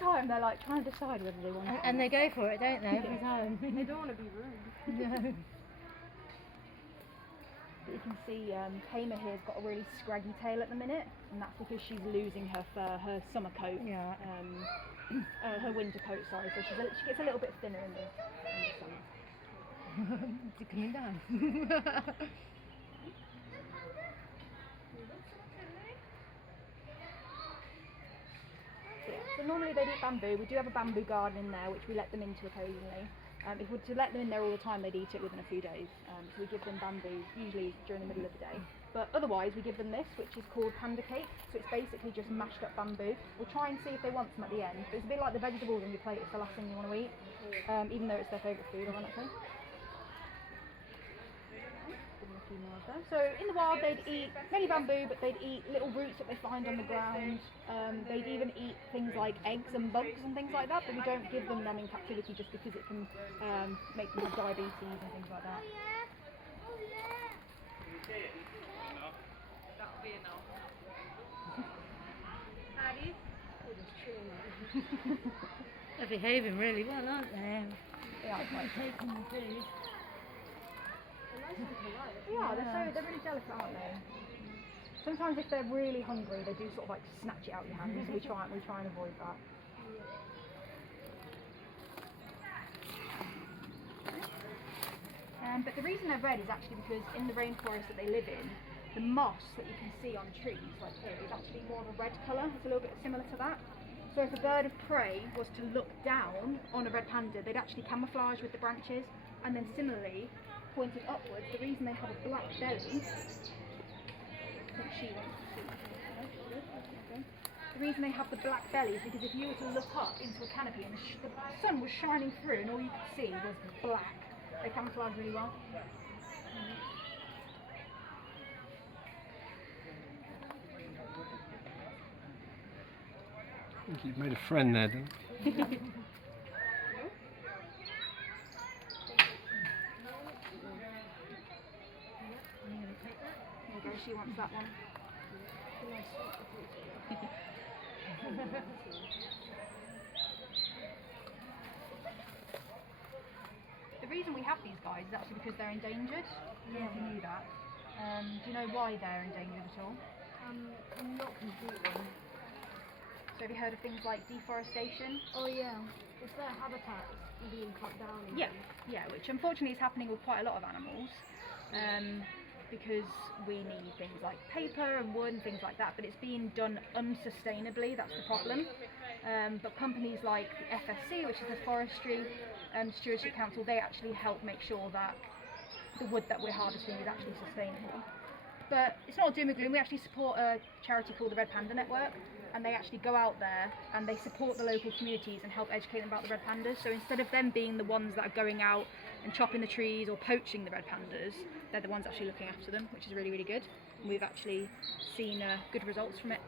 time they're like trying to decide whether they want to. And they go for it, don't they, every time? They don't want to be rude. No. But you can see Kama here's got a really scraggy tail at the minute, and that's because she's losing her fur, her summer coat, Yeah. her winter coat, sorry, so she gets a little bit thinner in the summer. Is it coming down? So normally they'd eat bamboo. We do have a bamboo garden in there which we let them into occasionally. If we were to let them in there all the time, they'd eat it within a few days. So we give them bamboo usually during the middle of the day. But otherwise we give them this, which is called panda cake. So it's basically just mashed up bamboo. We'll try and see if they want some at the end. But it's a bit like the vegetables on your plate. It's the last thing you want to eat, even though it's their favourite food, ironically. So in the wild they'd eat mainly bamboo, but they'd eat little roots that they find on the ground. They'd even eat things like eggs and bugs and things like that, but we don't give them in captivity just because it can make them have diabetes and things like that. That'll be enough. Harry? They're behaving really well, aren't they? They are quite. Taking the food. Yeah, they're really delicate, aren't they? Sometimes if they're really hungry, they do sort of like snatch it out your hand, so we try and avoid that. But the reason they're red is actually because in the rainforest that they live in, the moss that you can see on trees like here is actually more of a red colour. It's a little bit similar to that. So if a bird of prey was to look down on a red panda, they'd actually camouflage with the branches, and then similarly pointed upwards. The reason they have a black belly, I think she wants to see. Okay. The reason they have the black belly is because if you were to look up into a canopy and the sun was shining through and all you could see was black, they camouflage really well. I think you've made a friend there, Dan. She wants that one. The reason we have these guys is actually because they're endangered. I don't know if you knew that. Do you know why they're endangered at all? Not completely. So have you heard of things like deforestation? Oh yeah. It's their habitat being cut down. Yeah, which unfortunately is happening with quite a lot of animals. Because we need things like paper and wood and things like that, but it's being done unsustainably, that's the problem. But companies like FSC, which is the Forestry and Stewardship Council, they actually help make sure that the wood that we're harvesting is actually sustainable. But it's not doom and gloom. We actually support a charity called the Red Panda Network, and they actually go out there and they support the local communities and help educate them about the red pandas. So instead of them being the ones that are going out and chopping the trees or poaching the red pandas, they're the ones actually looking after them, which is really, really good. And we've actually seen good results from it.